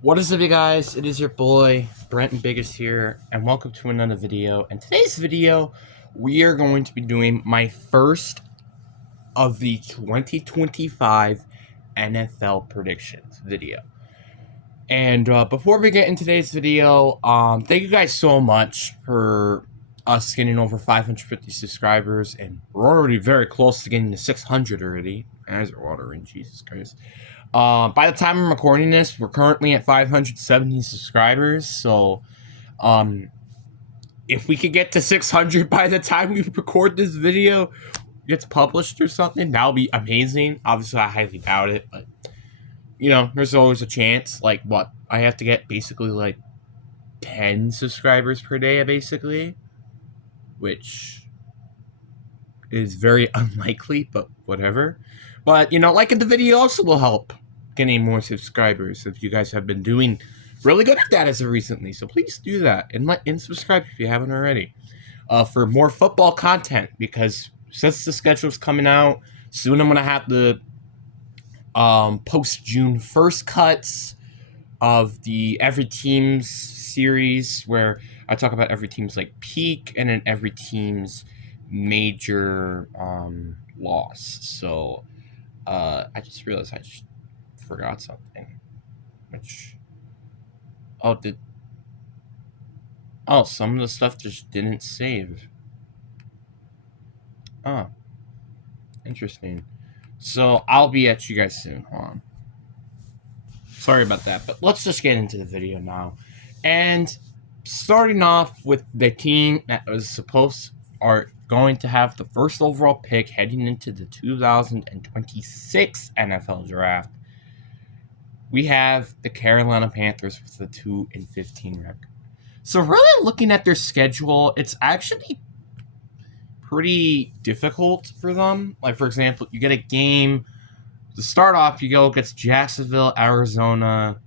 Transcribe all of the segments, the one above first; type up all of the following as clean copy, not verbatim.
What is up, you guys? It is your boy Brent Biggest here, and welcome to another video. In today's video, we are going to be doing my first of the 2025 NFL predictions video. And before we get into today's video, thank you guys so much for us getting over 550 subscribers, and we're already very close to getting to 600 already. As are watering, Jesus Christ. By the time I'm recording this, we're currently at 570 subscribers. So, if we could get to 600 by the time we record this video, gets published or something, that'll be amazing. Obviously, I highly doubt it, but there's always a chance. Like, what? I have to get basically like 10 subscribers per day, basically, which is very unlikely, but whatever. But, liking the video also will help getting more subscribers if you guys have been doing really good at that as of recently. So please do that and subscribe if you haven't already for more football content, because since the schedule's coming out soon, I'm going to have the post June 1st cuts of the Every Team's series, where I talk about every team's like peak and then every team's major loss. So I just realized I just forgot something, which some of the stuff just didn't save. Oh, interesting. So I'll be at you guys soon. Hold on. Sorry about that, but let's just get into the video now. And starting off with the team that was are going to have the first overall pick heading into the 2026 NFL draft, we have the Carolina Panthers with a 2-15 record. So really looking at their schedule, it's actually pretty difficult for them. Like, for example, you get a game to start off, you go against Jacksonville, Arizona,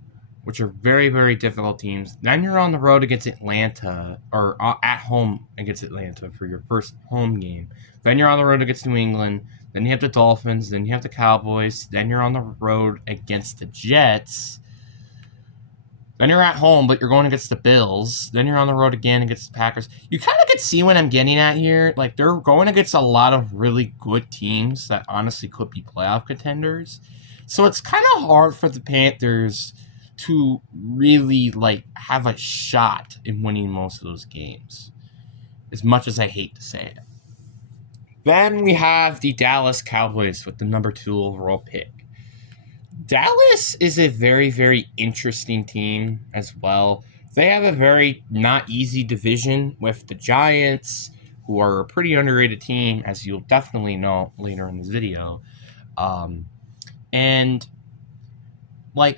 which are very, very difficult teams. Then you're on the road against Atlanta, or at home against Atlanta for your first home game. Then you're on the road against New England. Then you have the Dolphins. Then you have the Cowboys. Then you're on the road against the Jets. Then you're at home, but you're going against the Bills. Then you're on the road again against the Packers. You kind of can see what I'm getting at here. Like, they're going against a lot of really good teams that honestly could be playoff contenders. So it's kind of hard for the Panthers to really, have a shot in winning most of those games, as much as I hate to say it. Then we have the Dallas Cowboys with the number 2 overall pick. Dallas is a very, very interesting team as well. They have a very not easy division with the Giants, who are a pretty underrated team, as you'll definitely know later in this video. And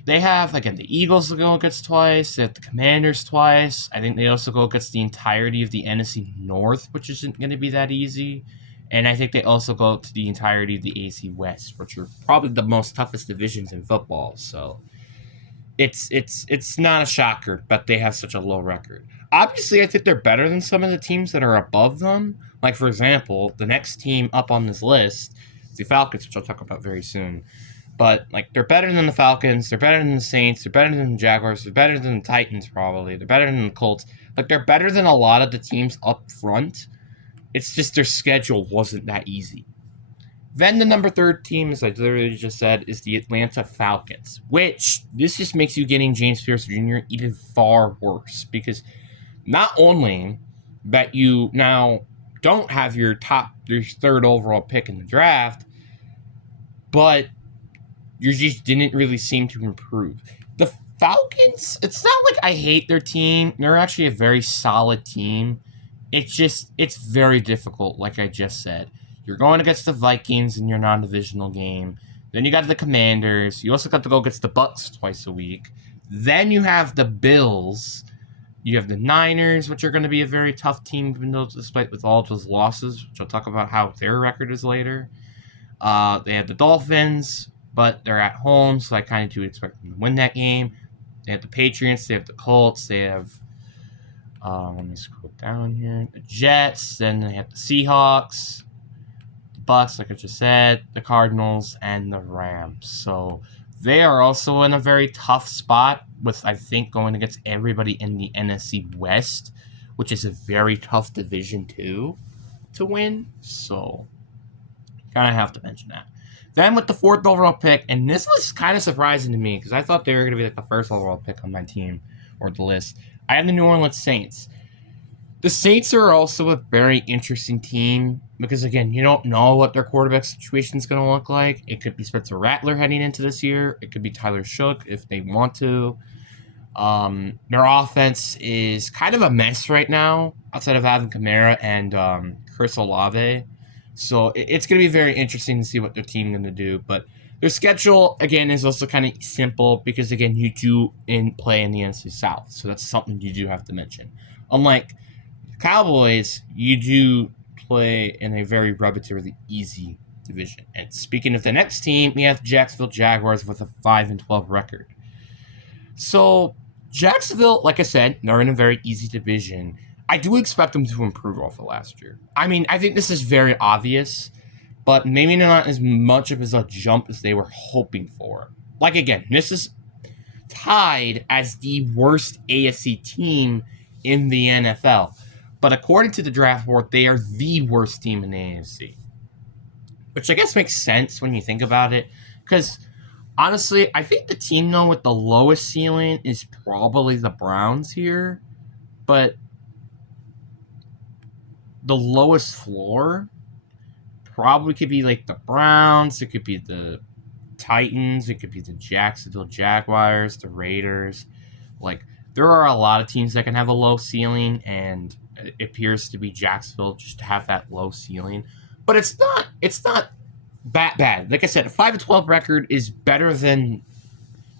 they have, the Eagles to go against twice. They have the Commanders twice. I think they also go against the entirety of the NFC North, which isn't going to be that easy. And I think they also go to the entirety of the AC West, which are probably the most toughest divisions in football. So it's not a shocker, but they have such a low record. Obviously, I think they're better than some of the teams that are above them. Like, for example, the next team up on this list is the Falcons, which I'll talk about very soon. But, they're better than the Falcons, they're better than the Saints, they're better than the Jaguars, they're better than the Titans, probably. They're better than the Colts. They're better than a lot of the teams up front. It's just their schedule wasn't that easy. Then the number 3 team, as I literally just said, is the Atlanta Falcons, which this just makes you getting James Pierce Jr. even far worse, because not only that you now don't have your 3rd overall pick in the draft, but you just didn't really seem to improve. The Falcons, it's not like I hate their team. They're actually a very solid team. It's very difficult, like I just said. You're going against the Vikings in your non-divisional game. Then you got the Commanders. You also got to go against the Bucks twice a week. Then you have the Bills. You have the Niners, which are going to be a very tough team, even though despite with all those losses, which I'll talk about how their record is later. They have the Dolphins, but they're at home, so I kind of do expect them to win that game. They have the Patriots. They have the Colts. They have... let me scroll down here. The Jets. Then they have the Seahawks, the Bucks, like I just said, the Cardinals, and the Rams. So They are also in a very tough spot with, I think, going against everybody in the NFC West, which is a very tough division too to win. So, kind of have to mention that. Then with the 4th overall pick, and this was kind of surprising to me because I thought they were going to be like the 1st overall pick on my team or the list. I have the New Orleans Saints. The Saints are also a very interesting team because, again, you don't know what their quarterback situation is going to look like. It could be Spencer Rattler heading into this year. It could be Tyler Shough if they want to. Their offense is kind of a mess right now outside of Alvin Kamara and Chris Olave. So it's going to be very interesting to see what their team is going to do. But their schedule, again, is also kind of simple because, again, you do play in the NFC South. So that's something you do have to mention. Unlike Cowboys, you do play in a very relatively easy division. And speaking of the next team, we have Jacksonville Jaguars with a 5-12 record. So Jacksonville, like I said, they're in a very easy division. I do expect them to improve off of last year. I mean, I think this is very obvious, but maybe not as much of a jump as they were hoping for. Like, again, this is tied as the worst AFC team in the NFL. But according to the draft board, they are the worst team in the AFC. Which I guess makes sense when you think about it. Because, honestly, I think the team, though, with the lowest ceiling is probably the Browns here. But the lowest floor probably could be like the Browns. It could be the Titans. It could be the Jacksonville Jaguars, the Raiders. Like, there are a lot of teams that can have a low ceiling, and it appears to be Jacksonville just to have that low ceiling. But it's not that bad. Like I said, a 5-12 record is better than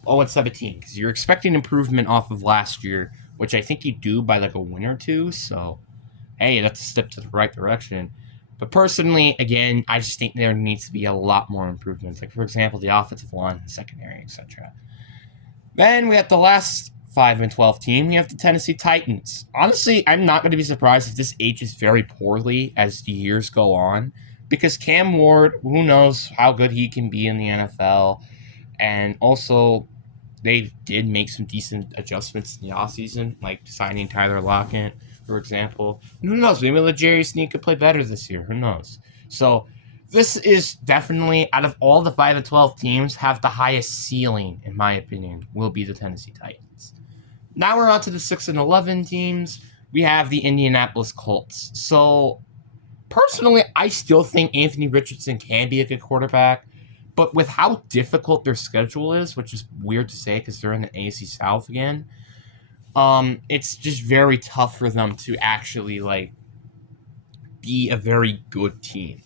0-17 because you're expecting improvement off of last year, which I think you do by like a win or two. So, hey, that's a step to the right direction. But personally, again, I just think there needs to be a lot more improvements. Like, for example, the offensive line, secondary, etc. Then we have the last 5-12 team. We have the Tennessee Titans. Honestly, I'm not going to be surprised if this ages very poorly as the years go on. Because Cam Ward, who knows how good he can be in the NFL. And also, they did make some decent adjustments in the offseason, like signing Tyler Lockett, for example. And who knows? Maybe L'Jarius Sneed could play better this year. Who knows? So, this is definitely, out of all the 5-12 teams, have the highest ceiling, in my opinion, will be the Tennessee Titans. Now we're on to the 6-11 teams. We have the Indianapolis Colts. So, personally, I still think Anthony Richardson can be a good quarterback. But with how difficult their schedule is, which is weird to say because they're in the AFC South again, it's just very tough for them to actually, like, be a very good team.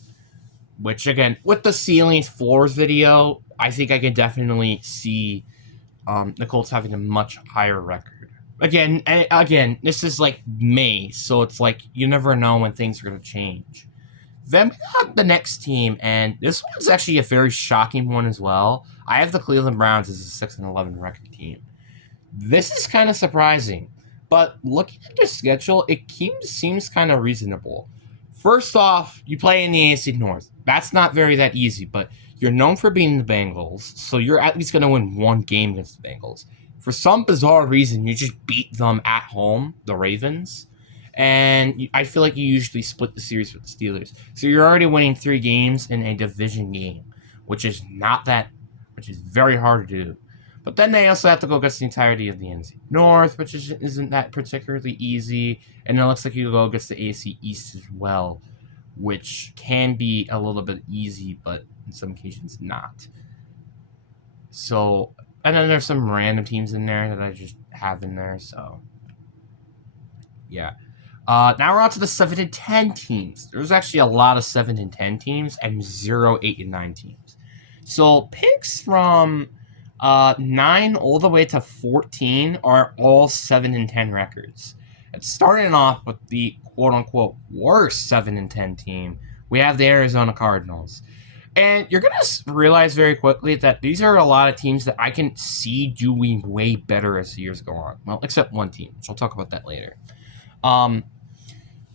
Which, again, with the ceilings floors video, I think I can definitely see the Colts having a much higher record. Again, this is like May, so it's like you never know when things are going to change. Then we got the next team, and this one's actually a very shocking one as well. I have the Cleveland Browns as a 6-11 record team. This is kind of surprising, but looking at their schedule, it seems kind of reasonable. First off, you play in the AFC North. That's not that easy, but you're known for beating the Bengals, so you're at least going to win one game against the Bengals. For some bizarre reason, you just beat them at home, the Ravens, and I feel like you usually split the series with the Steelers. So you're already winning 3 games in a division game, which is very hard to do. But then they also have to go against the entirety of the NFC North, which isn't that particularly easy. And it looks like you go against the AFC East as well, which can be a little bit easy, but in some occasions not. So, and then there's some random teams in there that I just have in there, so yeah. Now we're on to the 7-10 teams. There's actually a lot of 7-10 teams and 0 8-9 teams. So picks from 9 all the way to 14 are all 7-10 records. It's starting off with the quote-unquote worst 7-10 team. We have the Arizona Cardinals. And you're going to realize very quickly that these are a lot of teams that I can see doing way better as the years go on. Well, except one team, which I'll talk about that later.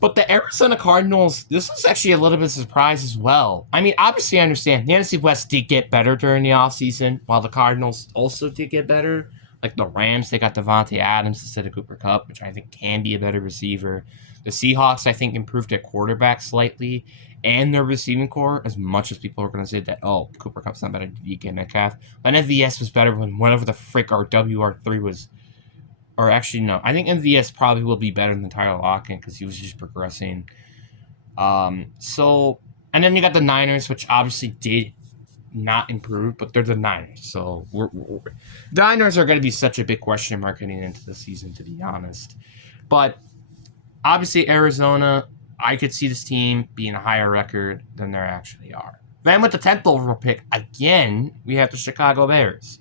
But the Arizona Cardinals, this was actually a little bit of a surprise as well. I mean, obviously, I understand the NFC West did get better during the offseason, while the Cardinals also did get better. Like the Rams, they got Devontae Adams instead of Cooper Kupp, which I think can be a better receiver. The Seahawks, I think, improved at quarterback slightly and their receiving core, as much as people are going to say that, oh, Cooper Kupp's not better than DK Metcalf. But MVS was better when whatever the frick our WR3 was. Or actually, no. I think MVS probably will be better than Tyler Lockett because he was just progressing. And then you got the Niners, which obviously did not improve, but they're the Niners. So Niners are going to be such a big question mark heading into the season, to be honest. But obviously, Arizona, I could see this team being a higher record than they actually are. Then with the 10th overall pick, again, we have the Chicago Bears.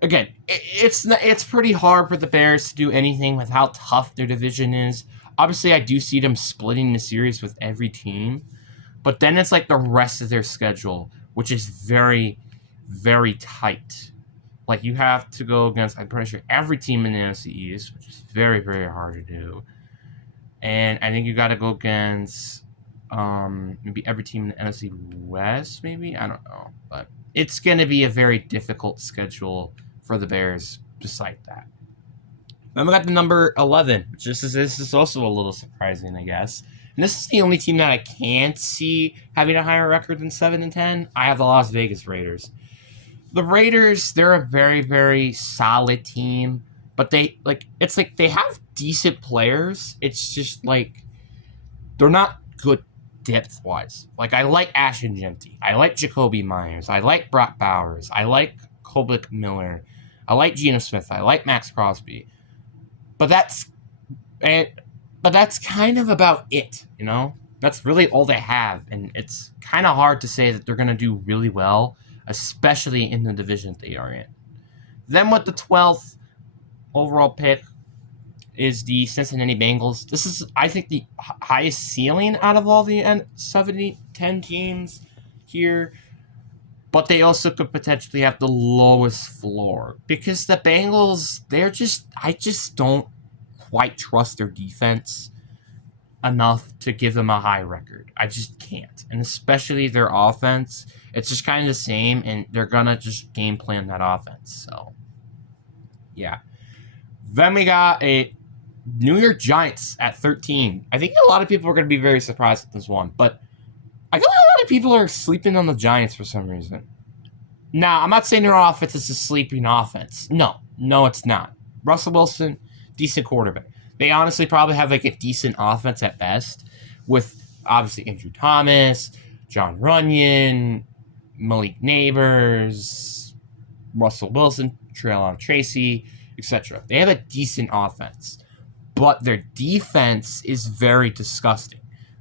Again, it's pretty hard for the Bears to do anything with how tough their division is. Obviously, I do see them splitting the series with every team. But then it's like the rest of their schedule, which is very, very tight. Like, you have to go against, I'm pretty sure, every team in the NFC East, which is very, very hard to do. And I think you got to go against maybe every team in the NFC West, maybe? I don't know. But it's going to be a very difficult schedule for the Bears beside that. Then we got the number 11, which this is also a little surprising, I guess. And this is the only team that I can't see having a higher record than 7-10. I have the Las Vegas Raiders. The Raiders, they're a very, very solid team, but they have decent players. It's just like they're not good depth-wise. Like, I like Ashton Jeanty. I like Jacoby Myers. I like Brock Bowers. I like Kolbick Miller. I like Geno Smith. I like Max Crosby. But that's kind of about it, you know? That's really all they have, and it's kind of hard to say that they're going to do really well, especially in the division they are in. Then with the 12th overall pick is the Cincinnati Bengals. This is, I think, the highest ceiling out of all the 70-10 teams here. But they also could potentially have the lowest floor. Because the Bengals, I just don't quite trust their defense enough to give them a high record. I just can't. And especially their offense, it's just kind of the same, and they're going to just game plan that offense. So, yeah. Then we got a New York Giants at 13. I think a lot of people are going to be very surprised at this one, but I feel like a lot of people are sleeping on the Giants for some reason. Now, I'm not saying their offense is a sleeping offense. No, it's not. Russell Wilson, decent quarterback. They honestly probably have like a decent offense at best, with obviously Andrew Thomas, John Runyon, Malik Neighbors, Russell Wilson, Traylon Tracy, etc. They have a decent offense, but their defense is very disgusting.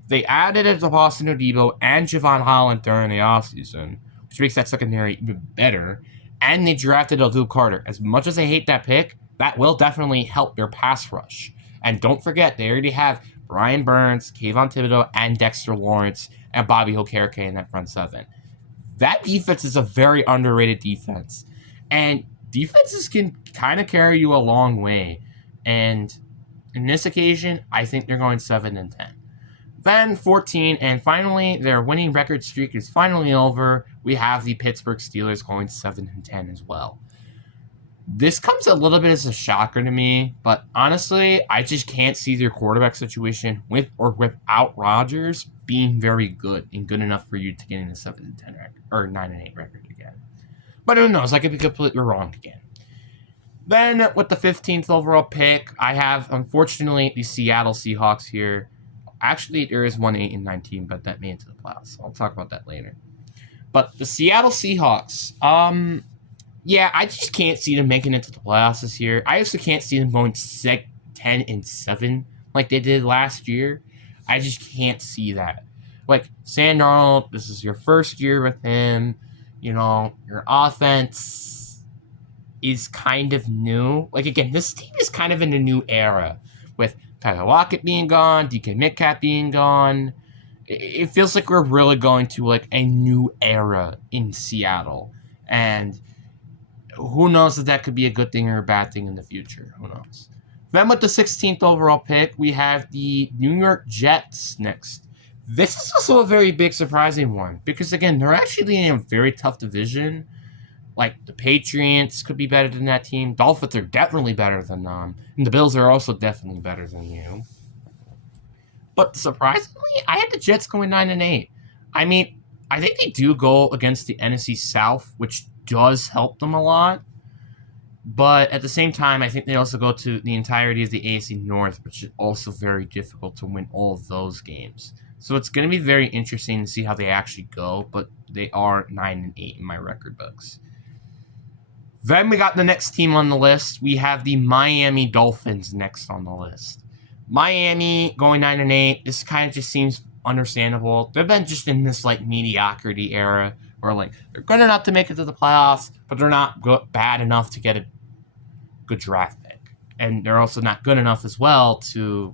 They added Boston Odebo and Javon Holland during the offseason, which makes that secondary even better, and they drafted Abdul Carter. As much as I hate that pick, that will definitely help their pass rush. And don't forget, they already have Brian Burns, Kayvon Thibodeau, and Dexter Lawrence, and Bobby Okereke in that front seven. That defense is a very underrated defense. And defenses can kind of carry you a long way. And in this occasion, I think they're going 7-10. Then 14, and finally, their winning record streak is finally over. We have the Pittsburgh Steelers going 7-10 as well. This comes a little bit as a shocker to me, but honestly, I just can't see their quarterback situation with or without Rodgers being very good and good enough for you to get in a 7-10 record or 9-8 record again. But who knows? I could be completely wrong again. Then with the 15th overall pick, I have, unfortunately, the Seattle Seahawks here. Actually, there is 1-8-19, but that made it to the playoffs. I'll talk about that later. But the Seattle Seahawks, yeah, I just can't see them making it to the playoffs this year. I also can't see them going 10-7 like they did last year. I just can't see that. Like, Sam Darnold, this is your first year with him. You know, your offense is kind of new. Like, again, this team is kind of in a new era with Tyler Lockett being gone, DK Metcalf being gone. It feels like we're really going to, like, a new era in Seattle. And who knows if that could be a good thing or a bad thing in the future. Who knows? Then with the 16th overall pick, we have the New York Jets next. This is also a very big surprising one because again, they're actually in a very tough division. Like the Patriots could be better than that team. Dolphins are definitely better than them. And the Bills are also definitely better than you. But surprisingly, I had the Jets going 9-8. I mean, I think they do go against the NFC South, which does help them a lot. But at the same time, I think they also go to the entirety of the AFC North, which is also very difficult to win all of those games. So it's going to be very interesting to see how they actually go, but they are 9-8 in my record books. Then we got the next team on the list. We have the Miami Dolphins next on the list. Miami going 9-8. This kind of just seems understandable. They've been just in this like mediocrity era where like they're good enough to make it to the playoffs, but they're not bad enough to get a good draft pick, and they're also not good enough as well to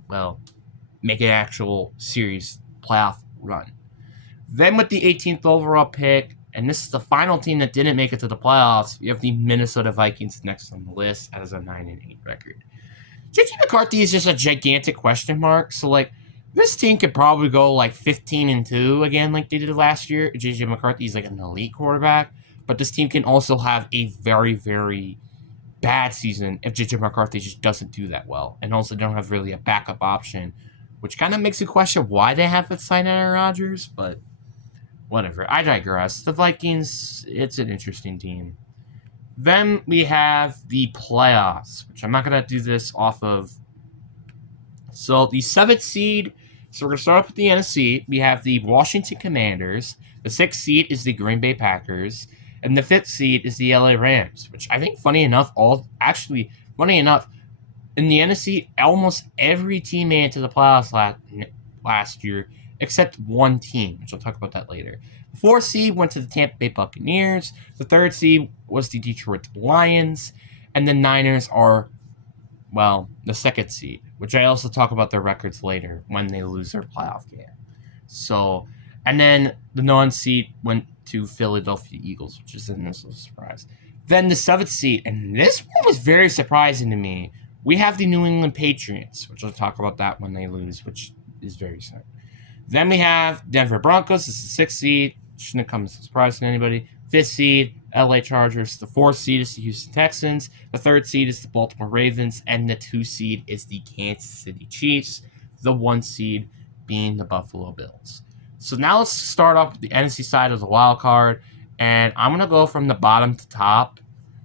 make an actual series playoff run. Then with the 18th overall pick, and this is the final team that didn't make it to the playoffs, we have the Minnesota Vikings next on the list as a 9-8 record. JJ McCarthy is just a gigantic question mark. So like this team could probably go like 15-2 again, like they did last year. JJ McCarthy is like an elite quarterback, but this team can also have a very, very bad season if JJ McCarthy just doesn't do that well, and also don't have really a backup option, which kind of makes you question why they haven't signed Aaron Rodgers. But whatever. I digress. The Vikings, it's an interesting team. Then we have the playoffs, which I'm not going to do this off of. So the 7th seed, so we're going to start off with the NFC. We have the Washington Commanders. The 6th seed is the Green Bay Packers. And the 5th seed is the LA Rams, which I think, funny enough, in the NFC, almost every team made it to the playoffs last year, except one team, which I'll talk about that later. The 4th seed went to the Tampa Bay Buccaneers. The 3rd seed was the Detroit Lions. And the Niners are, the 2nd seed, which I also talk about their records later when they lose their playoff game. So, and then the non-seed went to Philadelphia Eagles, which is a surprise. Then the 7th seed, and this one was very surprising to me. We have the New England Patriots, which I'll talk about that when they lose, which is very sad. Then we have Denver Broncos. This is the 6th seed. Shouldn't come as a surprise to anybody. 5th seed, LA Chargers. The 4th seed is the Houston Texans. The 3rd seed is the Baltimore Ravens. And the 2 seed is the Kansas City Chiefs. The 1 seed being the Buffalo Bills. So now let's start off with the NFC side of the wild card. And I'm going to go from the bottom to top.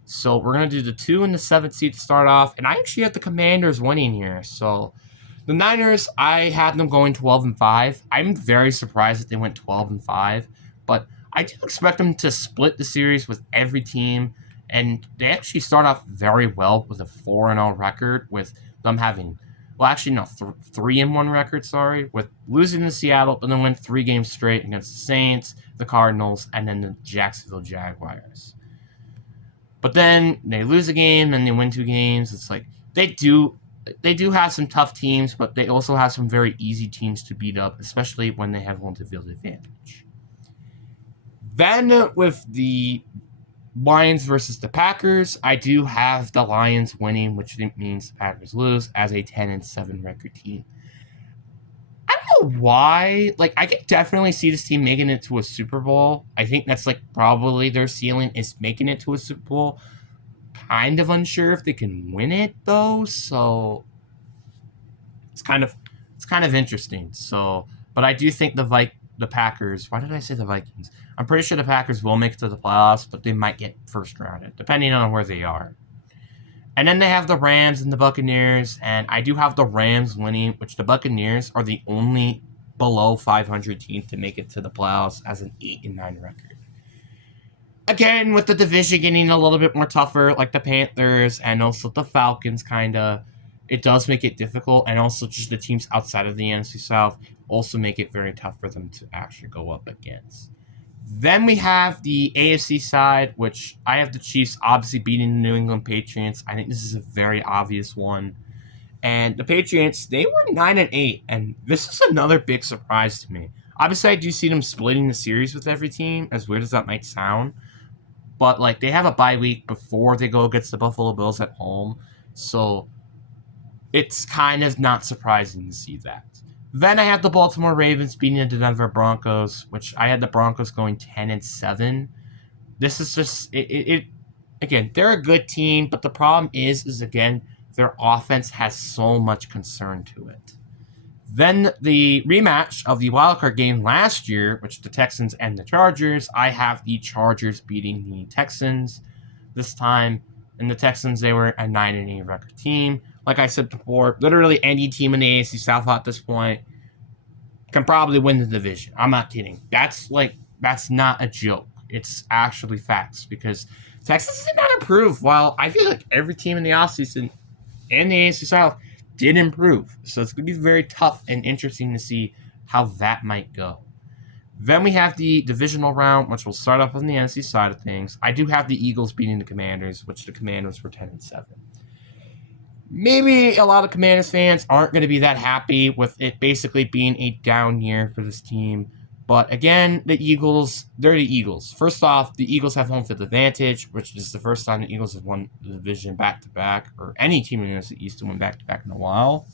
So we're going to do the 2 and the 7th seed to start off. And I actually have the Commanders winning here. So the Niners, I had them going 12-5. I'm very surprised that they went 12-5. But I do expect them to split the series with every team. And they actually start off very well with a 4-0 record, with them having... 3-1 record, with losing to Seattle, but then win 3 games straight against the Saints, the Cardinals, and then the Jacksonville Jaguars. But then they lose a game, and they win 2 games. It's like they do have some tough teams, but they also have some very easy teams to beat up, especially when they have home field advantage. Then with the Lions versus the Packers, I do have the Lions winning, which means the Packers lose, as a 10-7 record team. I don't know why. I could definitely see this team making it to a Super Bowl. I think that's probably their ceiling is making it to a Super Bowl. Kind of unsure if they can win it though, so it's kind of interesting. So, but I do think the Packers. Why did I say the Vikings? I'm pretty sure the Packers will make it to the playoffs, but they might get first rounded, depending on where they are. And then they have the Rams and the Buccaneers, and I do have the Rams winning, which the Buccaneers are the only below 500 team to make it to the playoffs as an 8-9 record. Again, with the division getting a little bit more tougher, like the Panthers and also the Falcons, it does make it difficult, and also just the teams outside of the NFC South also make it very tough for them to actually go up against. Then we have the AFC side, which I have the Chiefs obviously beating the New England Patriots. I think this is a very obvious one. And the Patriots, they were 9-8, and this is another big surprise to me. Obviously, I do see them splitting the series with every team, as weird as that might sound. But, they have a bye week before they go against the Buffalo Bills at home. So, it's kind of not surprising to see that. Then I have the Baltimore Ravens beating the Denver Broncos, which I had the Broncos going 10-7. This is just it again, they're a good team, but the problem is again, their offense has so much concern to it. Then the rematch of the wildcard game last year, which the Texans and the Chargers, I have the Chargers beating the Texans this time. And the Texans, they were a 9-8 record team. Like I said before, literally any team in the AFC South at this point can probably win the division. I'm not kidding. That's not a joke. It's actually facts because Texas did not improve. While I feel like every team in the offseason and the AFC South did improve. So it's going to be very tough and interesting to see how that might go. Then we have the divisional round, which will start off on the NFC side of things. I do have the Eagles beating the Commanders, which the Commanders were 10-7. Maybe a lot of Commanders fans aren't going to be that happy with it basically being a down year for this team. But again, the Eagles, they're the Eagles. First off, the Eagles have home field advantage, which is the first time the Eagles have won the division back-to-back, or any team in the NFC East to win back-to-back in a while.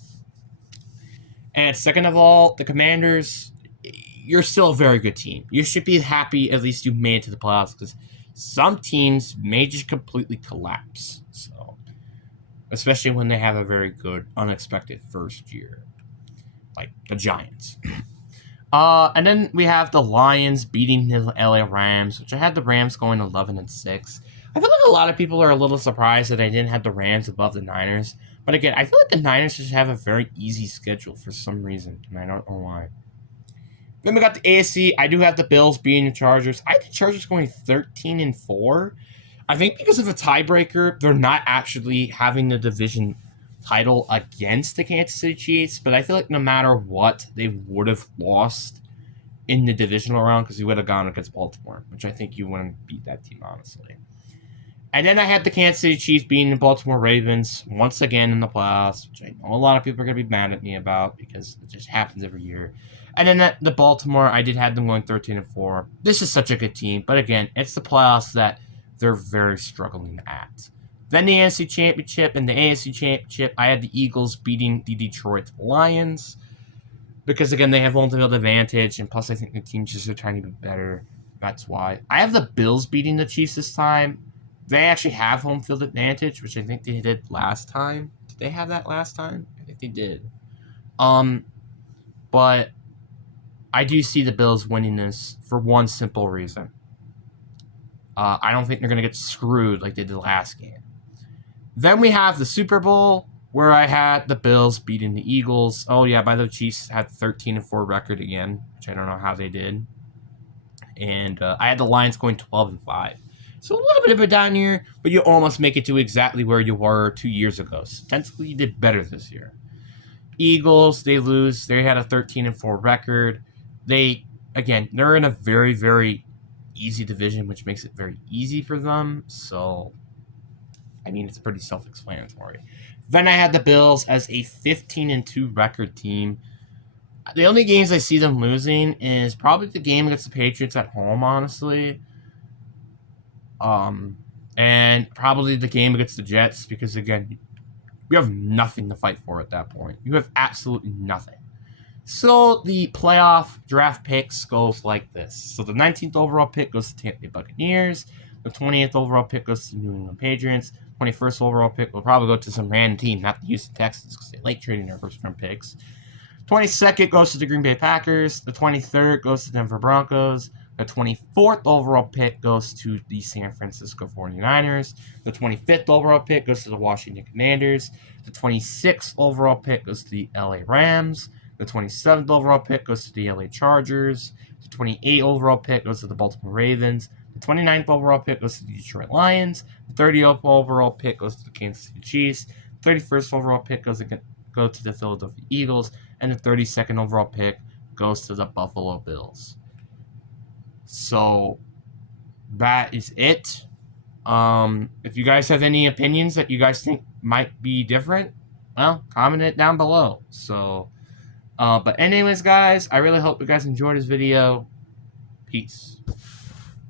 And second of all, the Commanders, you're still a very good team. You should be happy at least you made it to the playoffs because some teams may just completely collapse. So, especially when they have a very good, unexpected first year, like the Giants. And then we have the Lions beating the LA Rams, which I had the Rams going 11-6. I feel like a lot of people are a little surprised that I didn't have the Rams above the Niners. But again, I feel like the Niners just have a very easy schedule for some reason, and I don't know why. Then we got the AFC. I do have the Bills beating the Chargers. I have the Chargers going 13-4. I think because of a tiebreaker, they're not actually having the division title against the Kansas City Chiefs, but I feel like no matter what, they would have lost in the divisional round because you would have gone against Baltimore, which I think you wouldn't beat that team, honestly. And then I had the Kansas City Chiefs beating the Baltimore Ravens once again in the playoffs, which I know a lot of people are going to be mad at me about because it just happens every year. And then the Baltimore, I did have them going 13-4. This is such a good team, but again, it's the playoffs that they're very struggling at. Then the NFC Championship and the AFC Championship, I had the Eagles beating the Detroit Lions because, again, they have home field advantage, and plus I think the team's just a tiny bit better. That's why. I have the Bills beating the Chiefs this time. They actually have home field advantage, which I think they did last time. Did they have that last time? I think they did. But I do see the Bills winning this for one simple reason. I don't think they're going to get screwed like they did last game. Then we have the Super Bowl, where I had the Bills beating the Eagles. Oh, yeah, by the way, Chiefs had 13-4 record again, which I don't know how they did. And I had the Lions going 12-5. So a little bit of a down year, but you almost make it to exactly where you were 2 years ago. So technically, you did better this year. Eagles, they lose. They had a 13-4 record. They're in a very, very easy division, which makes it very easy for them. So, I mean, it's pretty self-explanatory. Then I had the Bills as a 15-2 record team. The only games I see them losing is probably the game against the Patriots at home, honestly. And probably the game against the Jets because, again, you have nothing to fight for at that point. You have absolutely nothing. So the playoff draft picks goes like this. So the 19th overall pick goes to Tampa Bay Buccaneers. The 20th overall pick goes to New England Patriots. 21st overall pick will probably go to some random team, not the Houston Texans, because they like trading their first-round picks. 22nd goes to the Green Bay Packers. The 23rd goes to Denver Broncos. The 24th overall pick goes to the San Francisco 49ers. The 25th overall pick goes to the Washington Commanders. The 26th overall pick goes to the LA Rams. The 27th overall pick goes to the LA Chargers. The 28th overall pick goes to the Baltimore Ravens. The 29th overall pick goes to the Detroit Lions. The 30th overall pick goes to the Kansas City Chiefs. The 31st overall pick goes to the Philadelphia Eagles. And the 32nd overall pick goes to the Buffalo Bills. So that is it. If you guys have any opinions that you guys think might be different, well, comment it down below. So, but anyways, guys, I really hope you guys enjoyed this video. Peace.